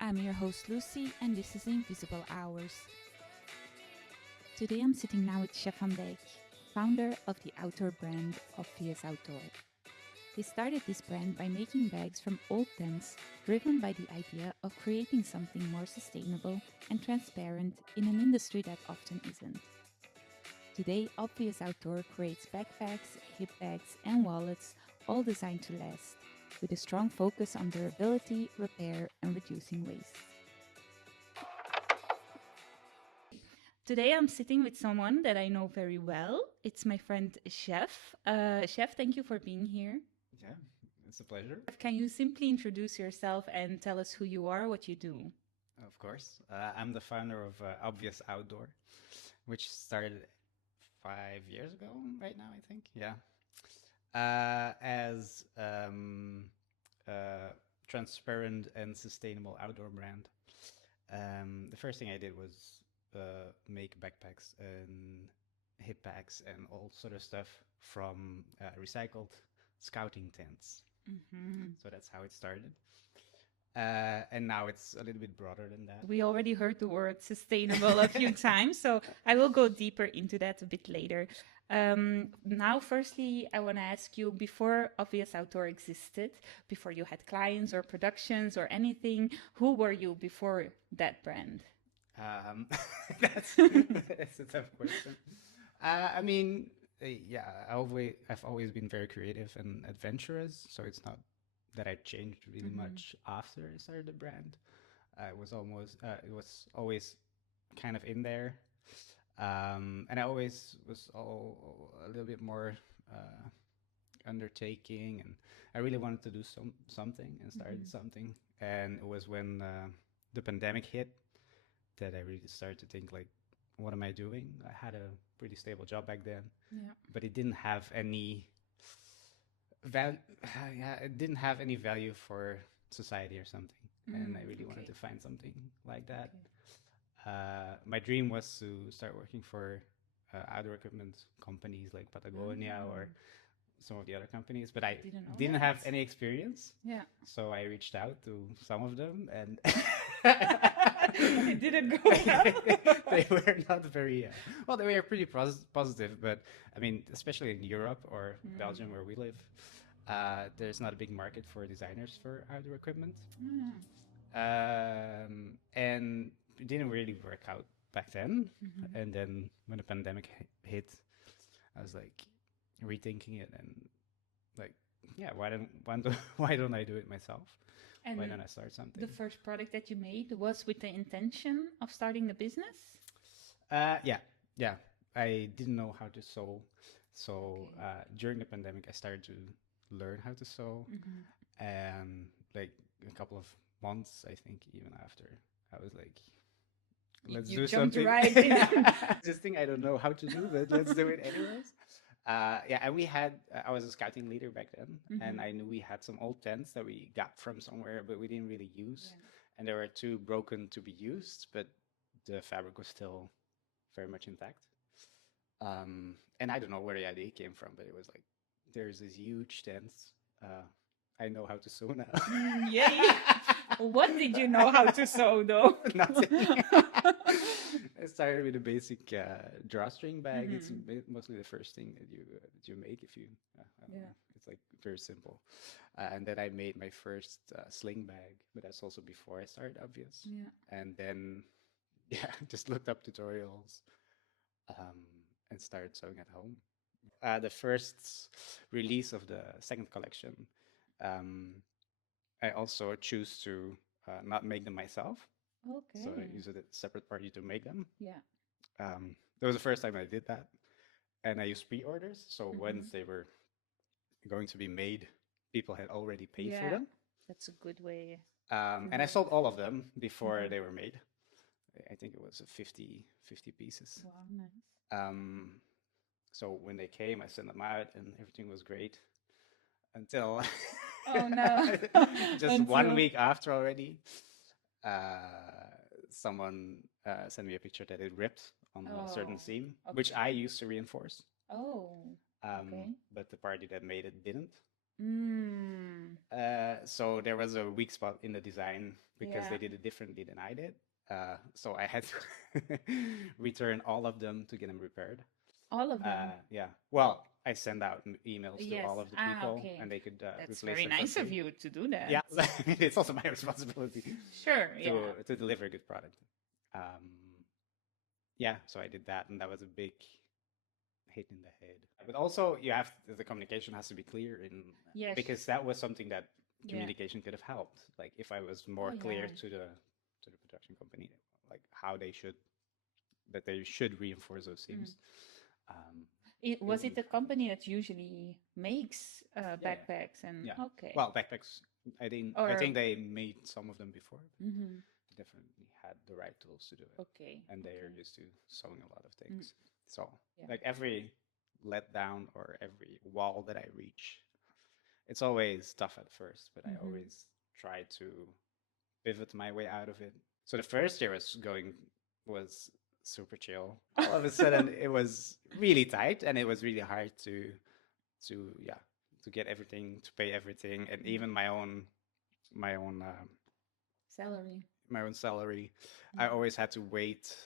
I'm your host Lucy, and this is Invisible Hours. Today I'm sitting now with Jef Van Dyck, founder of the outdoor brand Obvious Outdoor. He started this brand by making bags from old tents, driven by the idea of creating something more sustainable and transparent in an industry that often isn't. Today, Obvious Outdoor creates backpacks, hip bags, and wallets, all designed to last, with a strong focus on durability, repair, and reducing waste. Today, I'm sitting with someone that I know very well. It's my friend Jef. Jef, thank you for being here. Yeah, it's a pleasure. Can you simply introduce yourself and tell us who you are, what you do? Of course. I'm the founder of Obvious Outdoor, which started 5 years ago right now, I think. Yeah. As a transparent and sustainable outdoor brand. The first thing I did was make backpacks and hip packs and all sort of stuff from recycled scouting tents. Mm-hmm. So that's how it started. And now it's a little bit broader than that. We already heard the word sustainable a few times, so I will go deeper into that a bit later. Now, firstly, I want to ask you, before Obvious Outdoor existed, before you had clients or productions or anything, who were you before that brand? That's a tough question. I mean, yeah, I've always been very creative and adventurous, so it's not that I changed really much after I started the brand. It was always kind of in there, and I always was a little bit more undertaking, and I really wanted to do something and started something. And it was when the pandemic hit that I really started to think like, what am I doing? I had a pretty stable job back then, but it didn't have any value. Yeah, it didn't have any value for society or something, and I really wanted to find something like that. My dream was to start working for outdoor equipment companies like Patagonia or some of the other companies, but I didn't have any experience. Yeah. So I reached out to some of them, and It didn't go well. they were not very well. They were pretty positive, but I mean, especially in Europe or Belgium, where we live, there's not a big market for designers for outdoor equipment, and it didn't really work out back then. And then when the pandemic hit, I was like rethinking it and like, yeah, why don't I do it myself? And why don't I start something? the first product that you made was with the intention of starting the business? Yeah. I didn't know how to sew. So during the pandemic, I started to learn how to sew. And like a couple of months, I think, even after, I was like, let's You do jumped something. right in. This thing I don't know how to do, but let's do it anyways. Yeah, and I was a scouting leader back then, and I knew we had some old tents that we got from somewhere, but we didn't really use. And they were too broken to be used, but the fabric was still very much intact. And I don't know where the idea came from, but it was like, there's this huge tent. I know how to sew now. Yay! What did you know how to sew, though? Nothing. I started with a basic drawstring bag. It's mostly the first thing that you make if you. I don't know. It's like very simple. And then I made my first sling bag, but that's also before I started Obvious. Yeah. And then, yeah, just looked up tutorials and started sewing at home. The first release of the second collection, I also choose to not make them myself. Okay. So I use a separate party to make them. Yeah. That was the first time I did that. And I used pre-orders. So once they were going to be made, people had already paid for them. That's a good way. And I sold all of them before they were made. I think it was 50 pieces. Wow, nice. So when they came, I sent them out and everything was great until Oh no. just 1 week after already, someone sent me a picture that it ripped on a certain seam, which I used to reinforce. Oh. Okay. But the party that made it didn't. Mm. So there was a weak spot in the design because they Yeah. did it differently than I did. So I had to return all of them to get them repaired. All of them. Yeah. Well, I send out emails to Yes. all of the Ah, people, okay. and they could That's replace very them for nice of free. you to do that. Yeah, it's also my responsibility Sure. Yeah. to deliver a good product. Um, yeah, so I did that, and that was a big hit in the head. But also, the communication has to be clear, in Yes. because that was something that Yeah. communication could have helped. Like if I was Oh more clear yeah. to the production company, like how they should reinforce those Mm. themes. Um, it Was it wouldn't a happen. company that usually makes Yeah, yeah, backpacks and yeah. okay? Well, backpacks. I didn't. I Or think they made some of them before. mm-hmm. They definitely had the right tools to do it, Okay. and they are Okay. used to sewing a lot of Mm. things. So, Yeah. like every letdown or every wall that I reach, it's always tough at first, but I Mm-hmm. always try to pivot my way out of it. So the first year was super chill. All of a sudden, it was really tight, and it was really hard to to get everything, to pay everything, and Mm. even my own Salary. my own salary. I Mm. always had to wait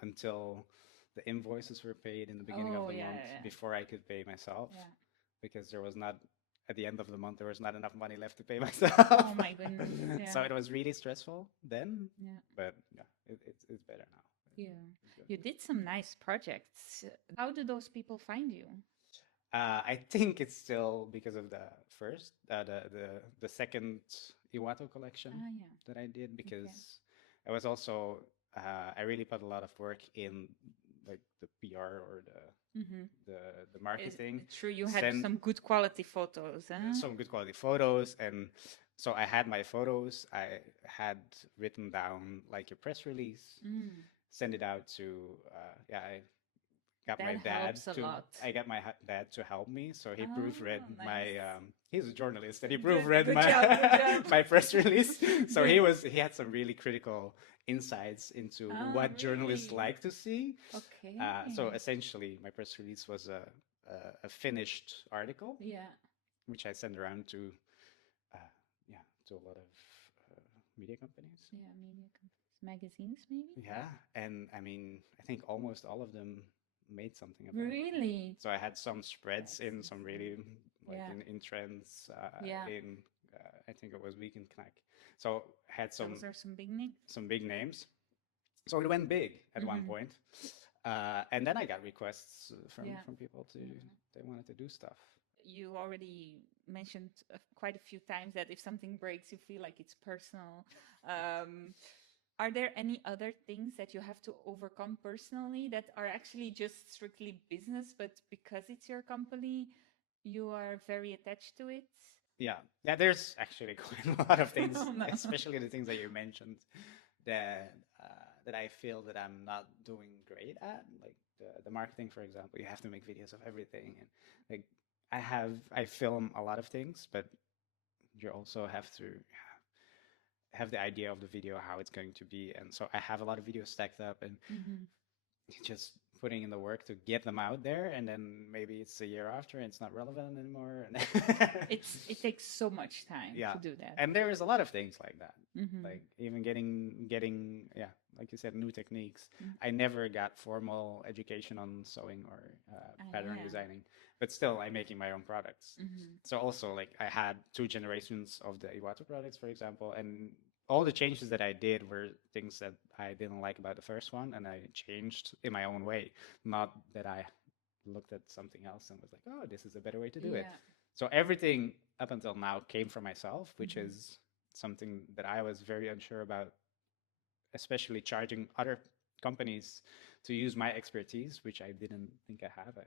until the invoices were paid in the beginning of Oh the yeah, month yeah, before I could pay myself, yeah. because there was not at the end of the month there was not enough money left to pay Oh myself. my goodness. Yeah. So it was really stressful then, Yeah. but yeah, it's better now. Yeah. It's good. You did some nice projects. How do those people find you? I think it's still because of the first, the second Iwato collection Ah, yeah. that I did, Okay. because I was also I really put a lot of work in like the PR or Mm-hmm. the the Is marketing. it true you had Send some good quality photos, huh? some good quality photos, and so I had my photos. I had written down like a press release, Mm. send it out to yeah. Got my That dad helps a to lot. I got my dad to help me, so he proofread Oh, my nice. he's a journalist, and he Good, proofread good my job, good job. my press release. So Good. he had some really critical insights into Ah, what journalists really? like to see. Okay. So essentially my press release was a finished article, Yeah. which I sent around to uh, yeah, to a lot of uh, media companies. Yeah, media companies, magazines, maybe? Yeah, and I mean, I think almost all of them made something about it. Really? So I had some spreads That's in some insane. really like Yeah. in trends Yeah. in I think it was Weekend Knack. So had Those are some big names. some big names. So it went big at one Mm-hmm. point, and then I got requests Yeah. from people to Yeah. they wanted to do stuff. You already mentioned quite a few times that if something breaks, you feel like it's personal. Um, are there any other things that you have to overcome personally that are actually just strictly business, but because it's your company, you are very attached to it? Yeah, there's actually quite a lot of things, Oh no. especially the things that you mentioned that that I feel that I'm not doing great at, like the marketing, for example. You have to make videos of everything, and like I film a lot of things, but you also have to have the idea of the video, how it's going to be, and so I have a lot of videos stacked up, and Mm-hmm. just putting in the work to get them out there, and then maybe it's a year after and it's not relevant anymore. It takes so much time Yeah, to do that. and there is a lot of things like that, Mm-hmm. like even getting yeah, like you said, new techniques. Mm. I never got formal education on sewing or Ah, pattern yeah. designing, but still I'm making my own products. Mm-hmm. So also, like, I had two generations of the Iwata products, for example, and all the changes that I did were things that I didn't like about the first one, and I changed in my own way. Not that I looked at something else and was like, oh, this is a better way to do it. Yeah. So everything up until now came from myself, which Mm-hmm. is something that I was very unsure about, especially charging other companies to use my expertise, which I didn't think I have. The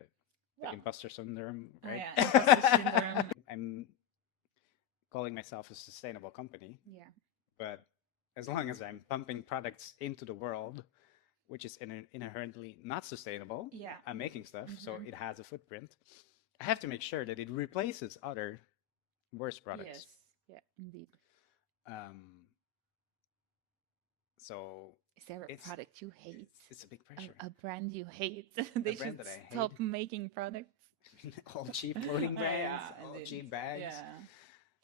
Well, imposter syndrome, oh right? yeah, imposter syndrome. I'm calling myself a sustainable company, Yeah. but as long as I'm pumping products into the world, which is inherently not sustainable, Yeah. I'm making stuff, so Mm-hmm. it has a footprint. I have to make sure that it replaces other worse Yes. products. Yeah, indeed. Um, so Is there a it's product you hate? it's a big pressure. A brand you hate? A They brand should that I hate. stop making products. All cheap clothing brands, Yeah, all and then, cheap bags. yeah.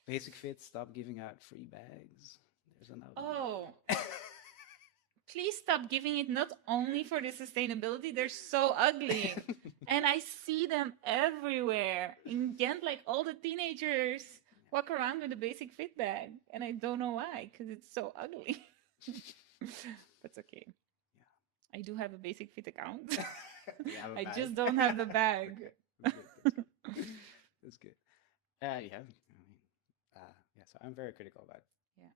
Basic Fit, stop giving out free bags. There's another Oh, one. please stop giving it, not only for the sustainability, they're so ugly. And I see them everywhere. In Ghent, like all the teenagers walk around with a basic fit bag. And I don't know why, because it's so ugly. But it's okay. I do have a basic fit account. I just don't have the bag. Okay. Good. That's good. Yeah. Yeah. So I'm very critical about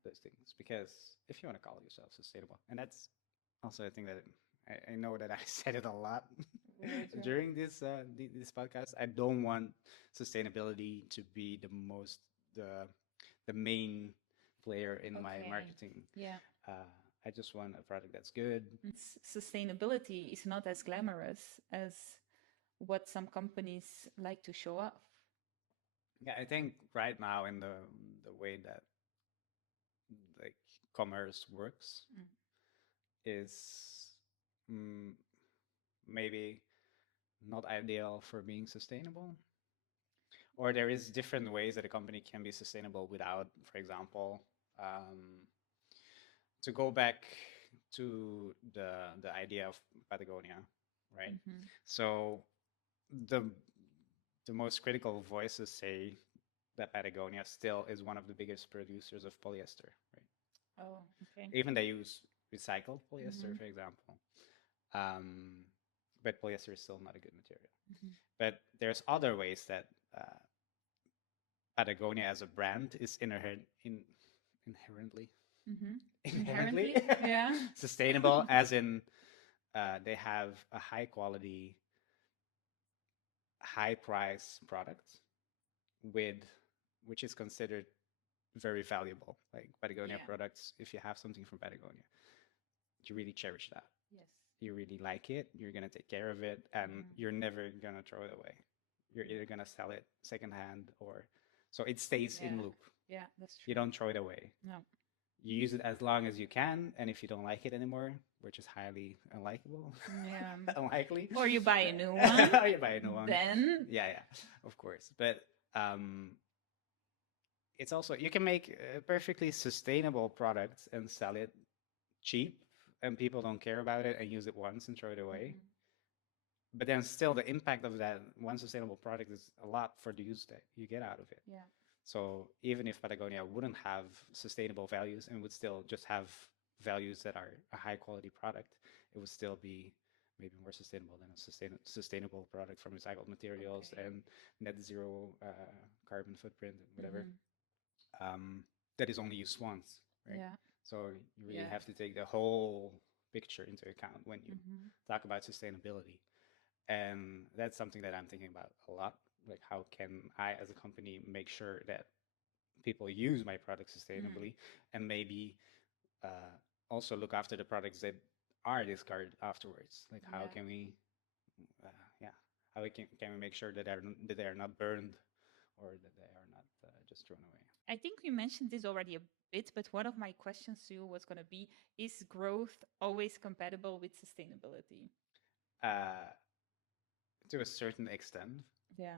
those things because if you want to call yourself sustainable, and that's also a thing that I know that I said it a lot during this podcast. I don't want sustainability to be the the main player in my marketing. Yeah. I just want a product that's good. Sustainability is not as glamorous as what some companies like to show off. Yeah, I think right now in the way that like commerce works is maybe not ideal for being sustainable. Or there is different ways that a company can be sustainable without, for example, to go back to the idea of Patagonia, right? So the the most critical voices say that Patagonia still is one of the biggest producers of polyester, right? Oh, okay. Even they use recycled polyester, for example. But polyester is still not a good material. But there's other ways that Patagonia as a brand is inherently Yeah. sustainable, as in they have a high quality, high price product with which is considered very valuable. Like Patagonia products, if you have something from Patagonia, you really cherish that. Yes. You really like it, you're gonna take care of it, and you're never gonna throw it away. You're either gonna sell it secondhand or so it stays in loop. Yeah, that's true. You don't throw it away. No. You use it as long as you can, and if you don't like it anymore, which is highly unlikable, unlikely, or you buy a new one. Or you buy a new one. Then yeah, of course. But it's also you can make a perfectly sustainable product and sell it cheap, and people don't care about it and use it once and throw it away. But then still the impact of that one sustainable product is a lot for the use that you get out of it. Yeah. So even if Patagonia wouldn't have sustainable values and would still just have values that are a high quality product, it would still be maybe more sustainable than a sustainable product from recycled materials and net zero carbon footprint, whatever. That is only used once, right? Yeah. So you really have to take the whole picture into account when you talk about sustainability. And that's something that I'm thinking about a lot. Like, how can I, as a company, make sure that people use my product sustainably, and maybe also look after the products that are discarded afterwards? Like, how can we, how can we make sure that they are not burned or that they are not just thrown away? I think we mentioned this already a bit, but one of my questions to you was going to be: is growth always compatible with sustainability? To a certain extent. Yeah.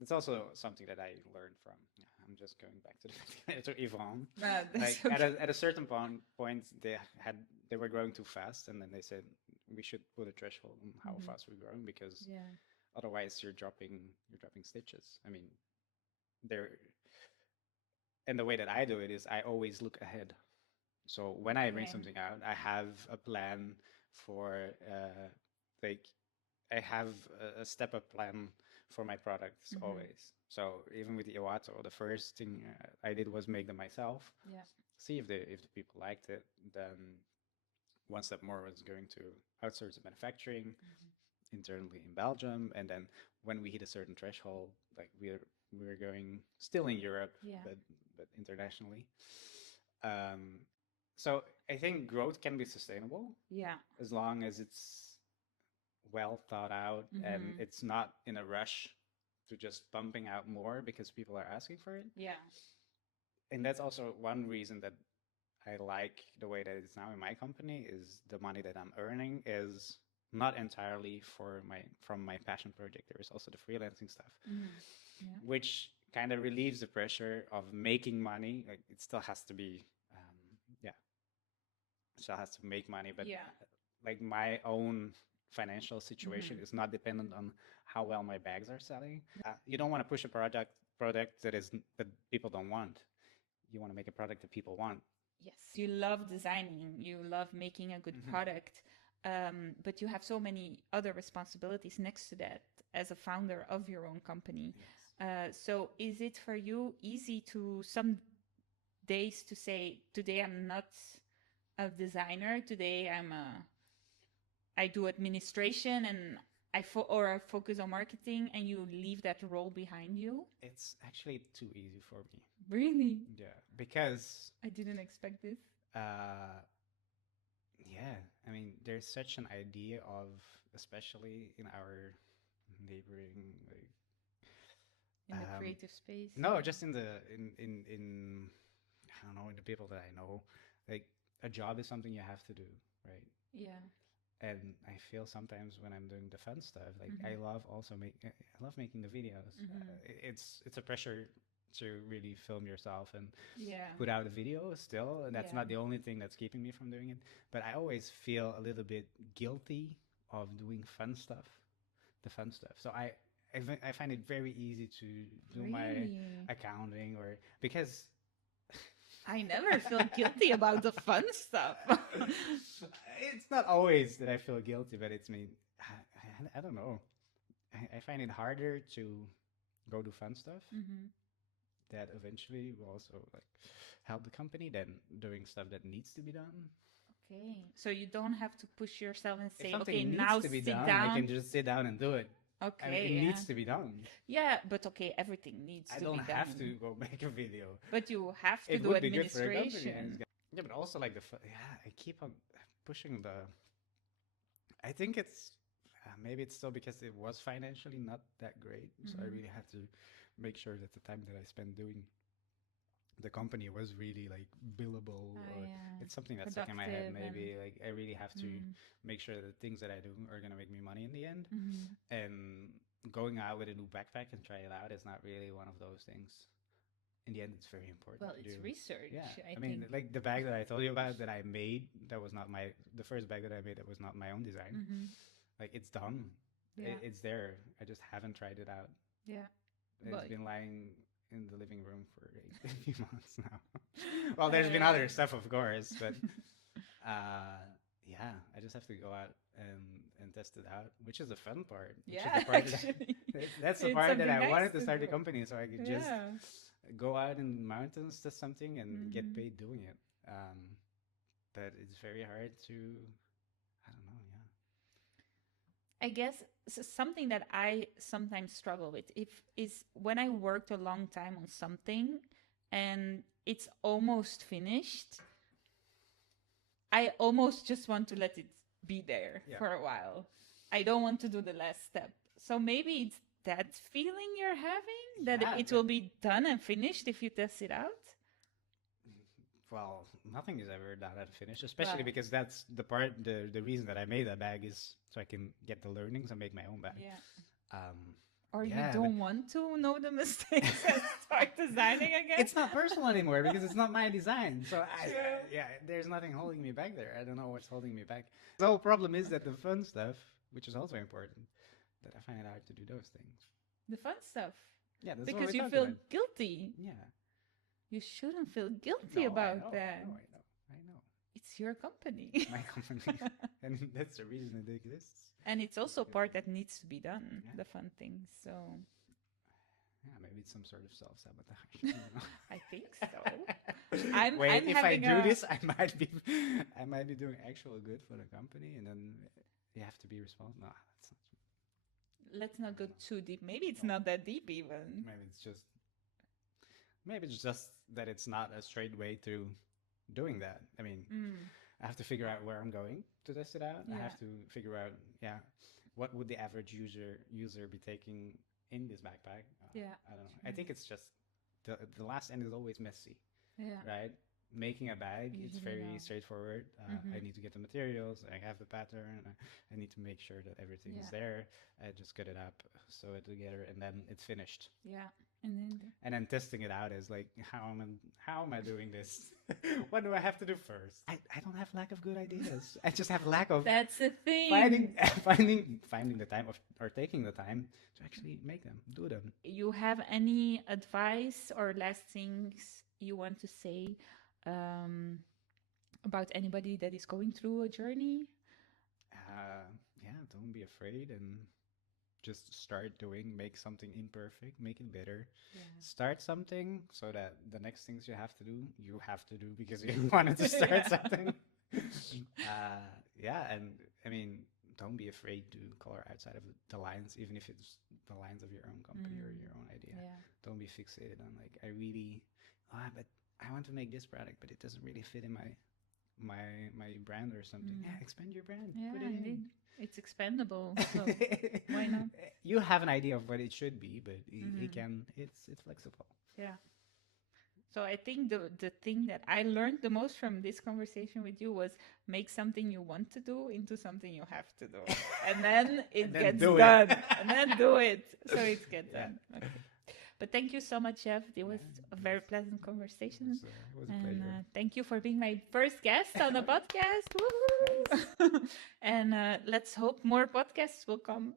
It's also something that I learned from. I'm just going back to Yvonne. Like okay. at a certain point, they were growing too fast, and then they said we should put a threshold on how fast we're growing because otherwise you're dropping stitches. I mean, and the way that I do it is I always look ahead. So when I bring something out, I have a plan for like I have a step-up plan for my products always. So even with the Iwato, the first thing I did was make them myself. Yeah. See if the people liked it. Then one step more was going to outsource the manufacturing internally in Belgium, and then when we hit a certain threshold, like we're going still in Europe, but internationally. So I think growth can be sustainable. Yeah. As long as it's well thought out and it's not in a rush to just pumping out more because people are asking for it. Yeah. And that's also one reason that I like the way that it's now in my company is the money that I'm earning is not entirely from my passion project. There is also the freelancing stuff, which kind of relieves the pressure of making money. Like it still has to be, yeah, still has to make money, but like my own financial situation is not dependent on how well my bags are selling. You don't want to push a product that people don't want. You want to make a product that people want. Yes, you love designing, you love making a good product, but you have so many other responsibilities next to that as a founder of your own company. Yes. So is it for you easy to some days to say, today I'm not a designer, today I do administration and I focus on marketing, and you leave that role behind you? It's actually too easy for me. Really? Yeah, because I didn't expect this. Yeah, I mean, there's such an idea of, especially in our neighboring, like, In the creative space? no, just in I don't know, in the people that I know, like a job is something you have to do, right? Yeah. And I feel sometimes when I'm doing the fun stuff, like I love making the videos. It's a pressure to really film yourself and put out a video still, and that's not the only thing that's keeping me from doing it. But I always feel a little bit guilty of doing the fun stuff. So I find it very easy to do my accounting, or because I never feel guilty about the fun stuff. it's not always that I feel guilty, but it's me. I don't know. I find it harder to go do fun stuff that eventually will also like help the company than doing stuff that needs to be done. Okay, so you don't have to push yourself and say, If something okay, needs now to be sit done, down. I can just sit down and do it. Okay, I mean, it needs to be done. Yeah, but okay, everything needs to be done. I don't have to go make a video. But you have to It do would be good for a company. administration. Yeah, but also like I keep on pushing the. I think it's maybe it's still because it was financially not that great, so I really had to make sure that the time that I spent doing the company was really like billable, or it's something that's stuck in my head. Maybe like I really have to make sure that the things that I do are gonna make me money in the end. And going out with a new backpack and try it out is not really one of those things. In the end, it's very important. Well, to it's do. research. Yeah, I mean, think. like the bag that I told you about that I made, that was not the first bag that I made. That was not my own design. Like it's done. Yeah. It's there. I just haven't tried it out. Yeah. It's been lying in the living room for a few months now. Well, there's been other stuff, of course, but yeah, I just have to go out and test it out, which is the fun part. That's the part that I wanted to start the company, so I could just go out in the mountains, test something, and get paid doing it. But it's very hard to, I don't know, I guess something that I sometimes struggle with is when I worked a long time on something and it's almost finished, I almost just want to let it be there for a while. I don't want to do the last step. So maybe it's that feeling you're having, that it will be done and finished if you test it out? Well, nothing is ever done and finished, especially because that's the reason that I made that bag is so I can get the learnings and make my own bag. Yeah. Or you don't want to know the mistakes and start designing again? It's not personal anymore because it's not my design. So there's nothing holding me back there. I don't know what's holding me back. The whole problem is that the fun stuff, which is also important, that I find it hard to do those things. The fun stuff? Yeah, that's because you feel guilty. Yeah. You shouldn't feel guilty about that. I know. It's your company. My company. And that's the reason it exists. And it's also part that needs to be done, the fun things. So yeah, maybe it's some sort of self-sabotage. I think so. If I do this, I might be doing actual good for the company, and then you have to be responsible. No, that's not. Let's not go too deep. Maybe it's not that deep even. Maybe it's just that it's not a straight way to doing that. I mean, I have to figure out where I'm going to test it out. I have to figure out, what would the average user be taking in this backpack? I don't know. I think it's just the last end is always messy. Yeah. Right? making a bag, it's Usually very no. straightforward. I need to get the materials. I have the pattern. I need to make sure that everything is there. I just cut it up, sew it together, and then it's finished. Yeah. And then testing it out is like, how am I doing this? What do I have to do first? I don't have lack of good ideas. I just have lack of that's the thing. finding the time or taking the time to actually make them, do them. You have any advice or last things you want to say about anybody that is going through a journey? Yeah, don't be afraid and just start doing. Make something imperfect, make it better. Start something so that the next things you have to do because you wanted to start something. And I mean, don't be afraid to color outside of the lines, even if it's the lines of your own company or your own idea. Don't be fixated on like, but I want to make this product, but it doesn't really fit in my brand or something. Yeah, expand your brand. Put it in. It's expandable, so why not? You have an idea of what it should be, but it's flexible. Yeah. So I think the thing that I learned the most from this conversation with you was make something you want to do into something you have to do. And then it gets done. And then do it. So it gets done. Okay. But thank you so much, Jef. It was a very pleasant conversation. It was a pleasure. Thank you for being my first guest on the podcast. And let's hope more podcasts will come.